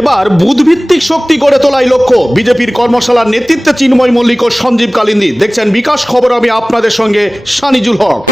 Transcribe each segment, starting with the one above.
এবার বুথভিত্তিক শক্তি গড়ে তোলাই লক্ষ্য। বিজেপির কর্মশালার নেতৃত্বে চিন্ময় মল্লিক ও সঞ্জীব কালিন্দী। দেখছেন বিকাশ খবর, আমি আপনাদের সঙ্গে সানিজুল হক।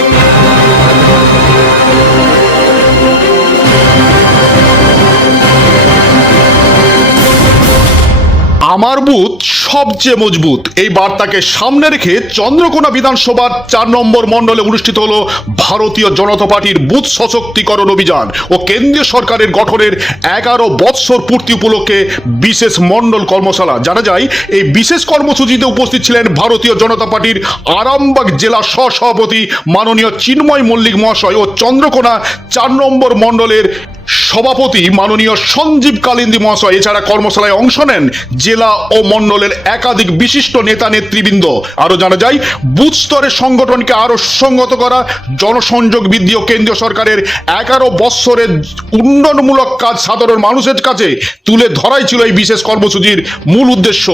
আমার বুথ সবচেয়ে মজবুত, এই বার্তাকে সামনে রেখে চন্দ্রকোনা বিধানসভার 4 নম্বর মণ্ডলে অনুষ্ঠিত হলো ভারতীয় জনতা পার্টির বুথ সশক্তিকরণ অভিযান ও কেন্দ্রীয় সরকারের গঠনের 11 বৎসর পূর্তি উপলক্ষে বিশেষ মণ্ডল কর্মশালা। জানা যায়, এই বিশেষ কর্মসূচিতে উপস্থিত ছিলেন ভারতীয় জনতা পার্টির আরামবাগ জেলা সহসভাপতি মাননীয় চিন্ময় মল্লিক মহাশয় ও চন্দ্রকোনা 4 নম্বর মণ্ডলের সভাপতি মাননীয় সঞ্জীব কালিন্দী মহাশয়। এছাড়া কর্মশালায় অংশ নেন জেলা ও মণ্ডলের একাধিক বিশিষ্ট নেতা নেতৃবৃন্দ। আরো জানা যায়, বুথ স্তরের সংগঠনকে আরো সুসংহত করা, জনসংযোগ বৃদ্ধি ও কেন্দ্রীয় সরকারের 11 বৎসরের উন্নয়নমূলক কাজ সাধারণ মানুষের কাছে তুলে ধরাই ছিল এই বিশেষ কর্মসূচির মূল উদ্দেশ্য।